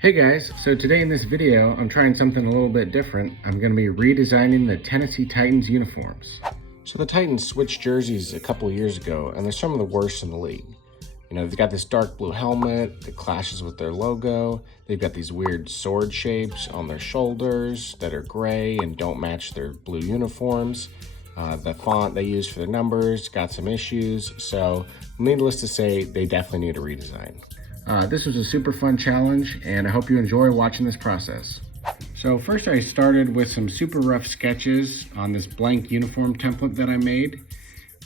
Hey guys, so today in this video, I'm trying something a little bit different. I'm going to be redesigning the Tennessee Titans uniforms. So the Titans switched jerseys a couple years ago, and they're some of the worst in the league. You know, they've got this dark blue helmet that clashes with their logo. They've got these weird sword shapes on their shoulders that are gray and don't match their blue uniforms. The font they use for their numbers got some issues, so needless to say, they definitely need a redesign. This was a super fun challenge, and I hope you enjoy watching this process. So first I started with some super rough sketches on this blank uniform template that I made.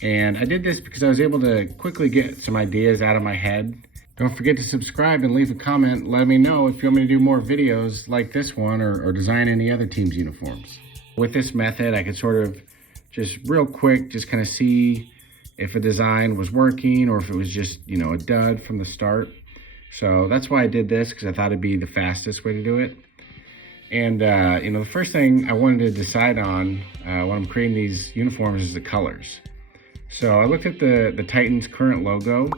And I did this because I was able to quickly get some ideas out of my head. Don't forget to subscribe and leave a comment. Let me know if you want me to do more videos like this one or design any other team's uniforms. With this method, I could sort of just real quick, just kind of see if a design was working or if it was just, a dud from the start. So that's why I did this, because I thought it'd be the fastest way to do it. And, the first thing I wanted to decide on when I'm creating these uniforms is the colors. So I looked at the Titans' current logo,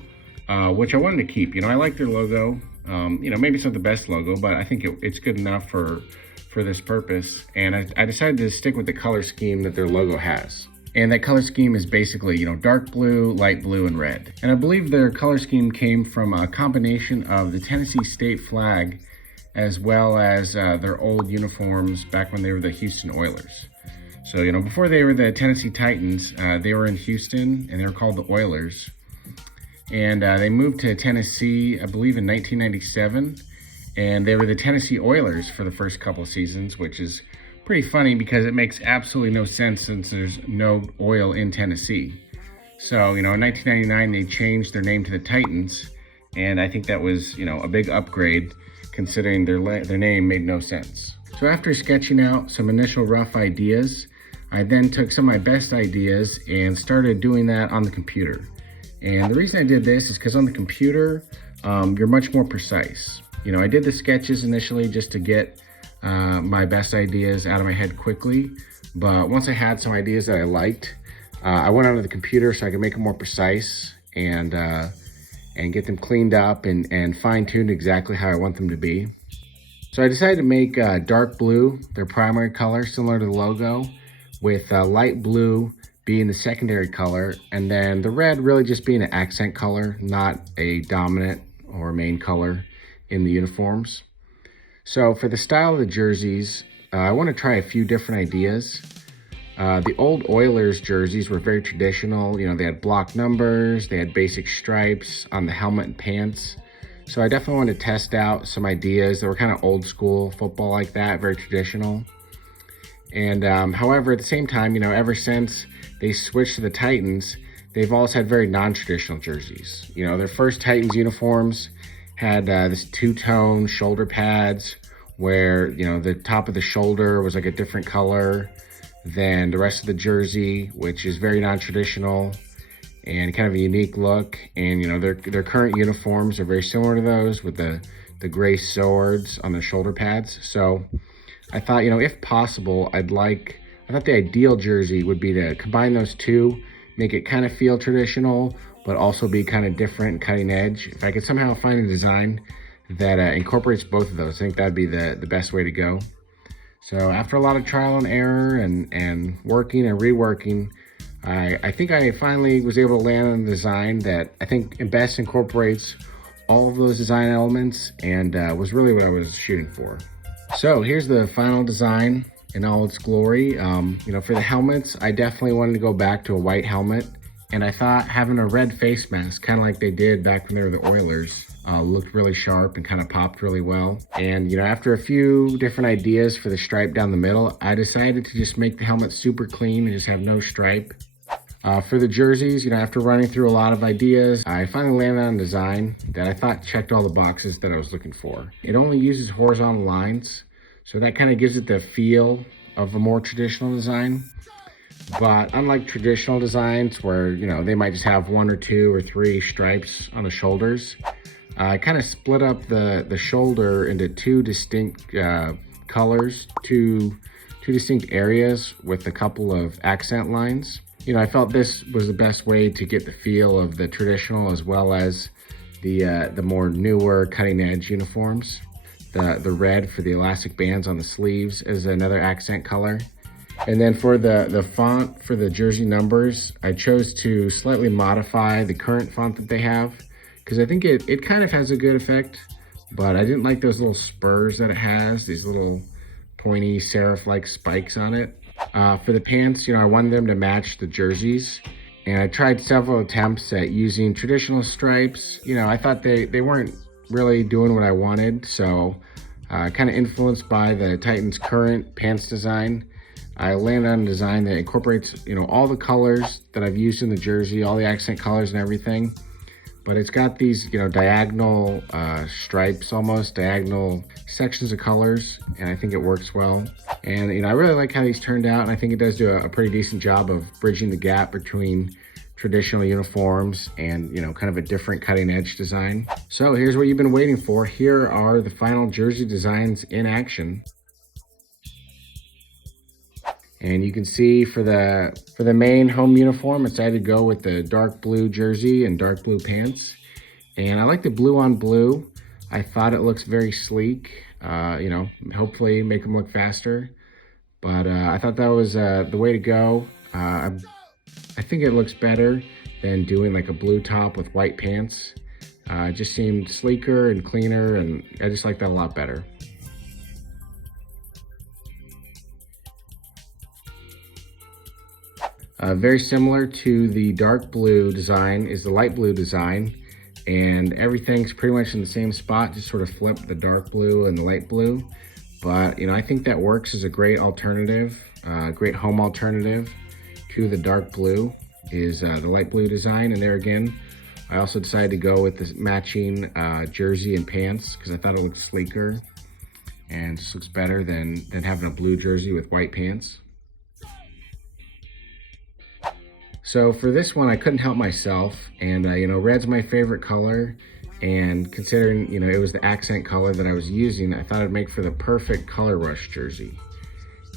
which I wanted to keep. I like their logo. Maybe it's not the best logo, but I think it's good enough for this purpose. And I decided to stick with the color scheme that their logo has. And that color scheme is basically, dark blue, light blue, and red. And I believe their color scheme came from a combination of the Tennessee state flag as well as their old uniforms back when they were the Houston Oilers. So, before they were the Tennessee Titans, they were in Houston and they were called the Oilers. And they moved to Tennessee, I believe in 1997. And they were the Tennessee Oilers for the first couple of seasons, which is pretty funny because it makes absolutely no sense since there's no oil in Tennessee. So, in 1999, they changed their name to the Titans. And I think that was, a big upgrade considering their name made no sense. So after sketching out some initial rough ideas, I then took some of my best ideas and started doing that on the computer. And the reason I did this is because on the computer, you're much more precise. I did the sketches initially just to get my best ideas out of my head quickly. But once I had some ideas that I liked, I went onto the computer so I could make them more precise and get them cleaned up and fine-tuned exactly how I want them to be. So I decided to make dark blue their primary color, similar to the logo, with light blue being the secondary color, and then the red really just being an accent color, not a dominant or main color in the uniforms. So for the style of the jerseys, I want to try a few different ideas. The old Oilers jerseys were very traditional. They had block numbers, they had basic stripes on the helmet and pants. So I definitely wanted to test out some ideas that were kind of old school football like that, very traditional. And however, at the same time, ever since they switched to the Titans, they've always had very non-traditional jerseys. Their first Titans uniforms had this two-tone shoulder pads where, the top of the shoulder was like a different color than the rest of the jersey, which is very non-traditional and kind of a unique look. And, their current uniforms are very similar to those with the gray swords on their shoulder pads. So I thought, if possible, I thought the ideal jersey would be to combine those two, make it kind of feel traditional, but also be kind of different and cutting edge. If I could somehow find a design that incorporates both of those, I think that'd be the best way to go. So after a lot of trial and error and working and reworking, I think I finally was able to land on a design that I think best incorporates all of those design elements and was really what I was shooting for. So here's the final design in all its glory. For the helmets, I definitely wanted to go back to a white helmet. And I thought having a red face mask, kind of like they did back when they were the Oilers, looked really sharp and kind of popped really well. And, after a few different ideas for the stripe down the middle, I decided to just make the helmet super clean and just have no stripe. For the jerseys, after running through a lot of ideas, I finally landed on a design that I thought checked all the boxes that I was looking for. It only uses horizontal lines, so that kind of gives it the feel of a more traditional design. But unlike traditional designs where, they might just have one or two or three stripes on the shoulders, I kind of split up the shoulder into two distinct colors, two distinct areas with a couple of accent lines. I felt this was the best way to get the feel of the traditional as well as the more newer cutting edge uniforms. The red for the elastic bands on the sleeves is another accent color. And then for the font for the jersey numbers, I chose to slightly modify the current font that they have, because I think it kind of has a good effect, but I didn't like those little spurs that it has, these little pointy serif-like spikes on it. For the pants, I wanted them to match the jerseys, and I tried several attempts at using traditional stripes. I thought they weren't really doing what I wanted, so kind of influenced by the Titans' current pants design, I landed on a design that incorporates, all the colors that I've used in the jersey, all the accent colors and everything. But it's got these, diagonal stripes, almost diagonal sections of colors, and I think it works well. And, I really like how these turned out, and I think it does do a pretty decent job of bridging the gap between traditional uniforms and, kind of a different cutting edge design. So here's what you've been waiting for. Here are the final jersey designs in action. And you can see for the main home uniform, I decided to go with the dark blue jersey and dark blue pants. And I like the blue on blue. I thought it looks very sleek, hopefully make them look faster. But I thought that was the way to go. I think it looks better than doing like a blue top with white pants. It just seemed sleeker and cleaner, and I just like that a lot better. Very similar to the dark blue design is the light blue design, and everything's pretty much in the same spot, just sort of flip the dark blue and the light blue. But I think that works as a great alternative, great home alternative to the dark blue is the light blue design. And there again, I also decided to go with this matching jersey and pants because I thought it looked sleeker and just looks better than having a blue jersey with white pants. So for this one, I couldn't help myself, and red's my favorite color, and considering it was the accent color that I was using, I thought it'd make for the perfect color rush jersey.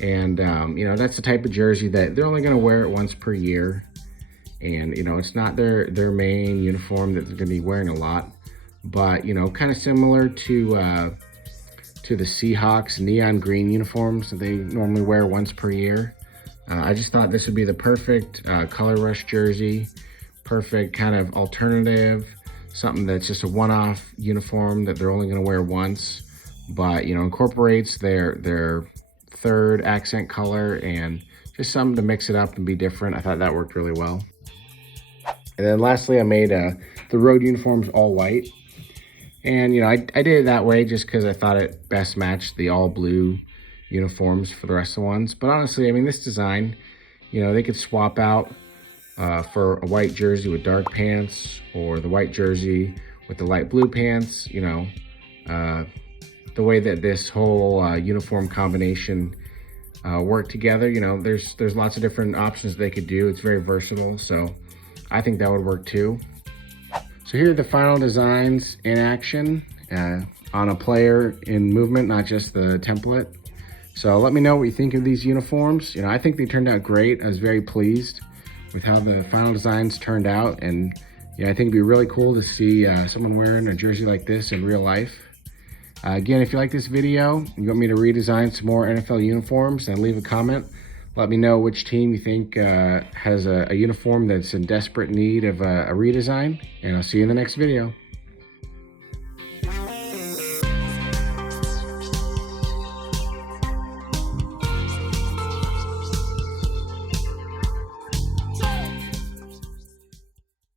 And that's the type of jersey that they're only going to wear it once per year, and it's not their main uniform that they're going to be wearing a lot, but kind of similar to the Seahawks neon green uniforms that they normally wear once per year. I just thought this would be the perfect color rush jersey, perfect kind of alternative, something that's just a one-off uniform that they're only going to wear once, but incorporates their third accent color and just something to mix it up and be different. I thought that worked really well. And then lastly, I made the road uniforms all white, and I did it that way just because I thought it best matched the all blue uniforms for the rest of the ones. But honestly, this design, they could swap out for a white jersey with dark pants, or the white jersey with the light blue pants. The way that this whole uniform combination work together, there's lots of different options they could do. It's very versatile, so I think that would work too. So here are the final designs in action on a player in movement, not just the template. So let me know what you think of these uniforms. I think they turned out great. I was very pleased with how the final designs turned out. And I think it'd be really cool to see someone wearing a jersey like this in real life. Again, if you like this video, and you want me to redesign some more NFL uniforms, then leave a comment. Let me know which team you think has a uniform that's in desperate need of a redesign. And I'll see you in the next video.